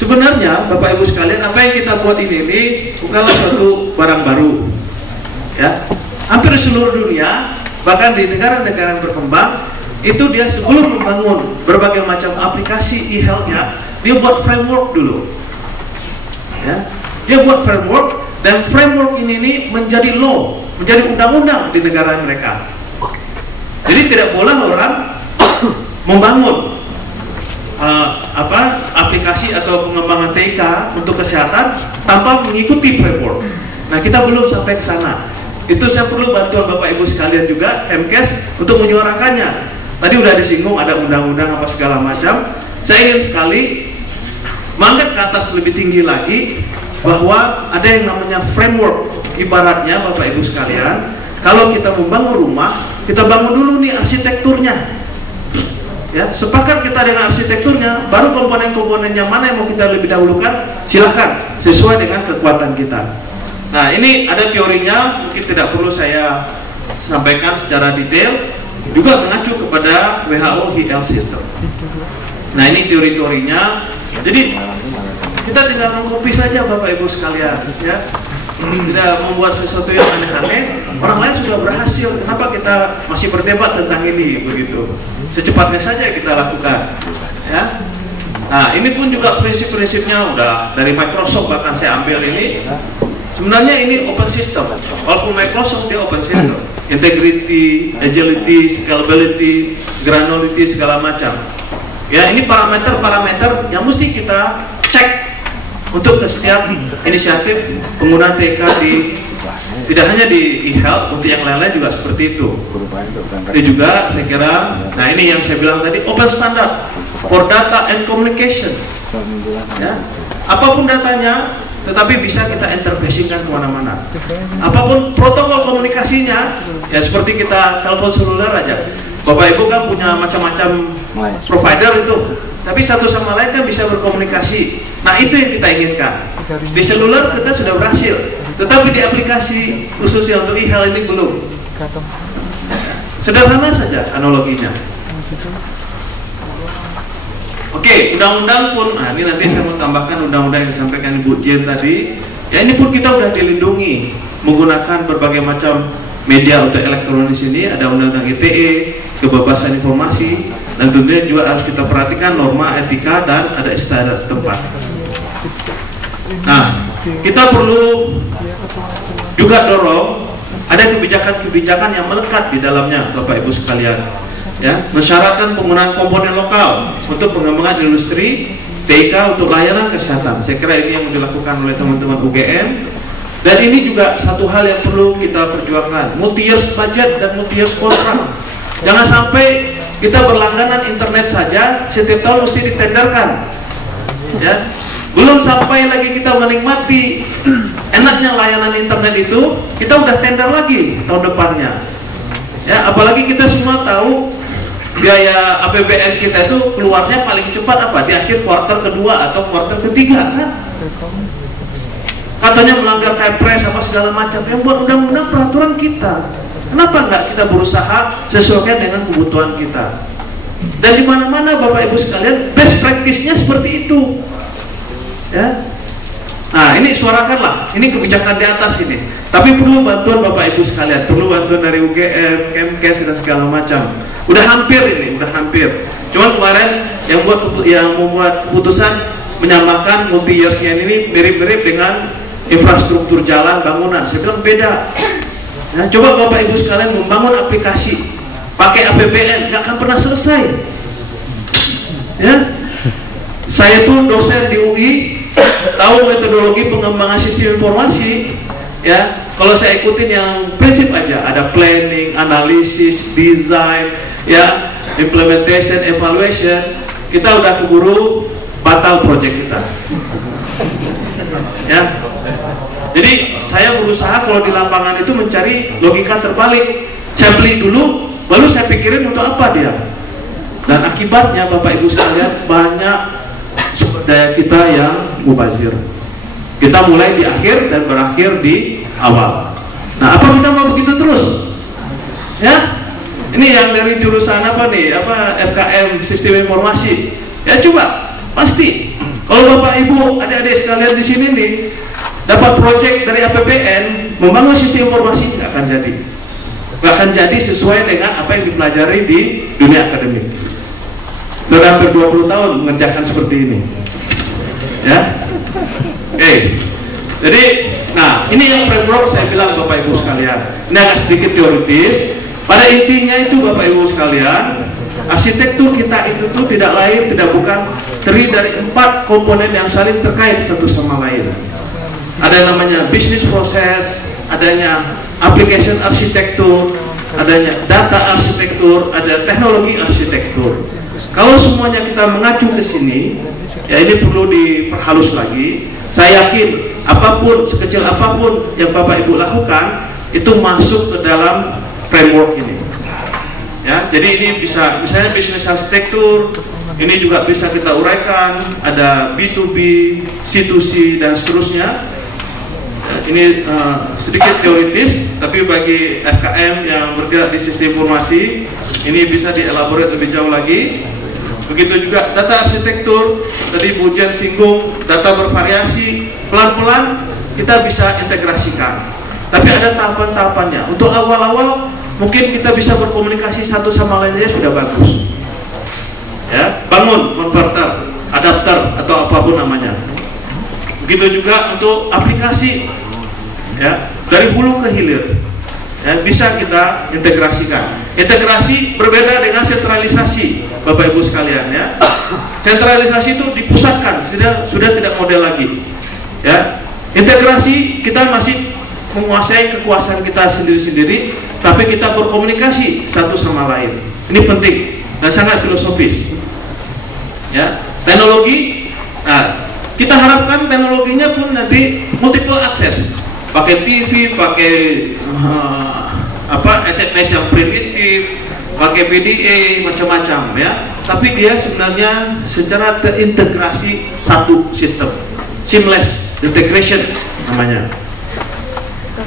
sebenarnya Bapak Ibu sekalian, apa yang kita buat ini bukanlah suatu barang baru. Ya, hampir seluruh dunia, bahkan di negara-negara yang berkembang, itu dia sebelum membangun berbagai macam aplikasi e-health-nya, dia buat framework dulu. Ya, dia buat framework, dan framework ini menjadi law, menjadi undang-undang di negara mereka. Jadi tidak boleh orang membangun aplikasi atau pengembangan TK untuk kesehatan tanpa mengikuti framework. Nah, kita belum sampai ke sana. Itu saya perlu bantuan Bapak Ibu sekalian juga, MKes, untuk menyuarakannya. Tadi udah disinggung ada undang-undang apa segala macam. Saya ingin sekali mengangkat ke atas lebih tinggi lagi bahwa ada yang namanya framework. Ibaratnya Bapak Ibu sekalian, kalau kita membangun rumah, kita bangun dulu nih arsitekturnya. Ya, sepakat kita dengan arsitekturnya, baru komponen-komponennya mana yang mau kita lebih dahulukan, silahkan sesuai dengan kekuatan kita. Nah, ini ada teorinya, mungkin tidak perlu saya sampaikan secara detail, juga mengacu kepada WHO Health System. Nah, ini teori-teorinya. Jadi kita tinggal mengkopi saja Bapak Ibu sekalian, ya. Tidak membuat sesuatu yang aneh-aneh. Orang lain sudah berhasil, kenapa kita masih berdebat tentang ini begitu? Secepatnya saja kita lakukan, ya. Nah, ini pun juga prinsip-prinsipnya udah dari Microsoft, bahkan saya ambil ini. Sebenarnya ini open system. Walaupun Microsoft dia open system, integrity, agility, scalability, granularity, segala macam. Ya, ini parameter-parameter yang mesti kita cek untuk setiap inisiatif penggunaan TK tidak hanya di e-health, untuk yang lain-lain juga seperti itu. Itu juga saya kira, nah ini yang saya bilang tadi, open standard for data and communication. Ya, apapun datanya, tetapi bisa kita interfacingkan kemana-mana. Apapun protokol komunikasinya, ya seperti kita telepon seluler aja. Bapak Ibu kan punya macam-macam provider itu, tapi satu sama lain kan bisa berkomunikasi. Nah, itu yang kita inginkan. Di seluler kita sudah berhasil, tetapi di aplikasi khususnya untuk e-health ini belum. Sederhana saja analoginya. Oke, undang-undang pun, nah ini nanti saya mau tambahkan undang-undang yang disampaikan Ibu Jen tadi. Ya, ini pun kita sudah dilindungi menggunakan berbagai macam media untuk elektronis ini. Ada undang-undang ITE, kebebasan informasi, dan tentunya juga harus kita perhatikan norma etika dan ada standar setempat. Nah, kita perlu juga dorong ada kebijakan-kebijakan yang melekat di dalamnya, Bapak Ibu sekalian. Ya, mensyaratkan penggunaan komponen lokal untuk pengembangan industri TK untuk layanan kesehatan. Saya kira ini yang dilakukan oleh teman-teman UGM. Dan ini juga satu hal yang perlu kita perjuangkan, multi-years budget dan multi-years kontrak. Jangan sampai kita berlangganan internet saja, setiap tahun mesti ditenderkan. Ya, belum sampai lagi kita menikmati enaknya layanan internet itu, kita udah tender lagi tahun depannya. Ya, apalagi kita semua tahu biaya APBN kita itu keluarnya paling cepat apa? Di akhir kuartal kedua atau kuartal ketiga kan? Katanya melanggar Kepres apa segala macam. Yang buat undang-undang peraturan kita. Kenapa nggak kita berusaha sesuaikan dengan kebutuhan kita? Dan di mana-mana Bapak Ibu sekalian, best practice-nya seperti itu. Ya. Nah, ini suarakanlah. Ini kebijakan di atas ini. Tapi perlu bantuan Bapak Ibu sekalian, perlu bantuan dari UGM, Kemkes dan segala macam. Udah hampir ini, udah hampir. Cuman kemarin yang membuat keputusan menyamakan multi-years-nya ini mirip-mirip dengan infrastruktur jalan bangunan. Saya bilang beda. Nah, coba Bapak Ibu sekalian membangun aplikasi pakai APBN, nggak akan pernah selesai. Ya, saya tuh dosen di UI, tahu metodologi pengembangan sistem informasi. Ya, kalau saya ikutin yang prinsip aja, ada planning, analisis, design, ya, implementation, evaluation, kita udah keburu batal project kita. Ya, jadi saya berusaha kalau di lapangan itu mencari logika terbalik. Saya beli dulu, baru saya pikirin untuk apa dia. Dan akibatnya Bapak Ibu sekalian, banyak sumber daya kita yang mubazir. Kita mulai di akhir dan berakhir di awal. Nah, apa kita mau begitu terus? Ya, ini yang dari jurusan apa nih? Apa FKM Sistem Informasi? Ya coba, pasti Kalau Bapak Ibu, adik-adik sekalian di sini nih dapat proyek dari APBN membangun sistem informasi, nggak akan jadi. Nggak akan jadi sesuai dengan apa yang dipelajari di dunia akademik. Sudah hampir 20 tahun mengerjakan seperti ini. Ya. Oke. Jadi, nah ini yang framework saya bilang Bapak Ibu sekalian. Ini agak sedikit teoritis. Pada intinya itu Bapak Ibu sekalian, arsitektur kita itu tuh tidak lain, tidak bukan terdiri dari 4 komponen yang saling terkait satu sama lain. Ada yang namanya business process, adanya application arsitektur, adanya data arsitektur, ada teknologi arsitektur. Kalau semuanya kita mengacu ke sini, ya ini perlu diperhalus lagi. Saya yakin apapun, sekecil apapun yang Bapak Ibu lakukan itu masuk ke dalam framework ini. Ya, jadi ini bisa, misalnya bisnis arsitektur, ini juga bisa kita uraikan, ada B2B, C2C dan seterusnya. Ya, ini sedikit teoritis, tapi bagi FKM yang bergerak di sistem informasi, ini bisa dielaborate lebih jauh lagi. Begitu juga data arsitektur, tadi Bu Jen singgung, data bervariasi, pelan-pelan kita bisa integrasikan. Tapi ada tahapan-tahapannya. Untuk awal-awal mungkin kita bisa berkomunikasi satu sama lainnya sudah bagus. Ya, bangun konverter, adapter atau apapun namanya. Begitu juga untuk aplikasi, ya, dari hulu ke hilir, ya, bisa kita integrasikan. Integrasi berbeda dengan sentralisasi, Bapak Ibu sekalian, ya. Sentralisasi itu dipusatkan, sudah tidak model lagi. Ya, integrasi kita masih menguasai kekuasaan kita sendiri-sendiri, tapi kita berkomunikasi satu sama lain. Ini penting dan sangat filosofis. Ya, teknologi. Nah, kita harapkan teknologinya pun nanti multiple access, pakai TV, pakai SMS yang primitif, pakai PDA, macam-macam, ya. Tapi dia sebenarnya secara terintegrasi satu sistem, seamless integration namanya.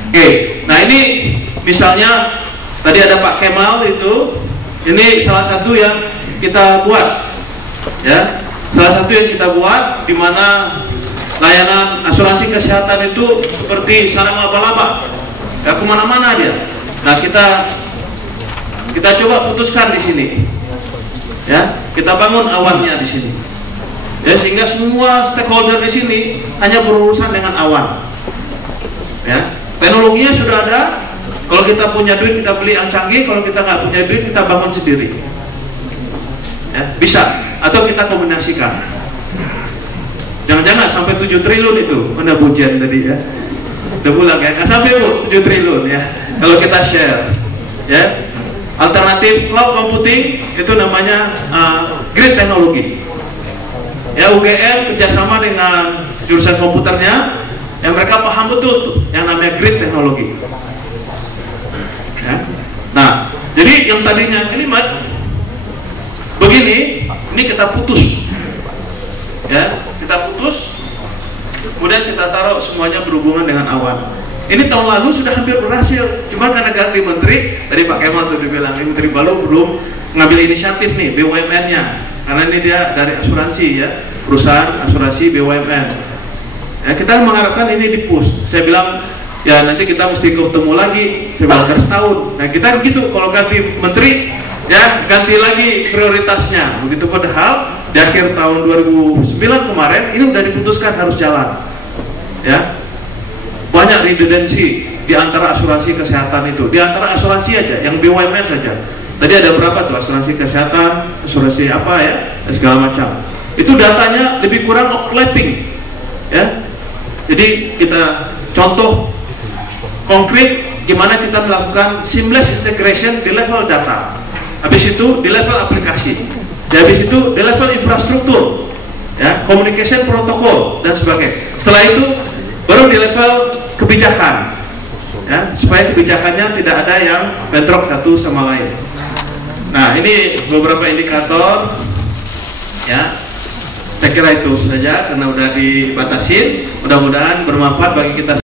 Oke, nah ini misalnya tadi ada Pak Kemal itu, ini salah satu yang kita buat, ya, salah satu yang kita buat di mana layanan asuransi kesehatan itu seperti sarang laba-laba, ya, kemana-mana dia. Nah kita coba putuskan di sini, ya, kita bangun awannya di sini, ya, sehingga semua stakeholder di sini hanya berurusan dengan awan, ya. Teknologinya sudah ada. Kalau kita punya duit kita beli yang canggih, kalau kita nggak punya duit kita bangun sendiri, ya, bisa. Atau kita kombinasikan. Jangan-jangan sampai 7 triliun itu, mana Bu Jen tadi, ya, udah pulang, ya, nggak sampai Bu 7 triliun, ya. Kalau kita share, ya, alternatif cloud computing itu namanya grid teknologi. Ya, UGM kerjasama dengan jurusan komputernya. Yang mereka paham betul tuh yang namanya grid teknologi, ya. Nah, jadi yang tadinya kelimat begini, ini kita putus, ya, kita putus, kemudian kita taruh semuanya berhubungan dengan awan. Ini tahun lalu sudah hampir berhasil, cuma karena ganti menteri, tadi Pak Kemal tuh dibilang, ini Menteri Balu belum ngambil inisiatif nih BUMN-nya, karena ini dia dari asuransi, ya, perusahaan asuransi BUMN. Ya, kita mengharapkan ini di-push. Saya bilang, ya nanti kita mesti ketemu lagi, saya bilang setahun. Nah kita gitu, kalau ganti menteri, ya ganti lagi prioritasnya. Begitu, padahal di akhir tahun 2009 kemarin ini udah diputuskan harus jalan, ya. Banyak redundancy di antara asuransi kesehatan itu, di antara asuransi aja, yang BUMN saja. Tadi ada berapa tuh asuransi kesehatan, asuransi apa, ya, segala macam. Itu datanya lebih kurang overlapping, ya. Jadi kita contoh konkret gimana kita melakukan seamless integration di level data, habis itu di level aplikasi, habis itu di level infrastruktur, ya, communication protokol dan sebagainya. Setelah itu baru di level kebijakan, ya, supaya kebijakannya tidak ada yang bentrok satu sama lain. Nah, ini beberapa indikator, ya. Saya kira itu saja karena udah dibatasin. Mudah-mudahan bermanfaat bagi kita.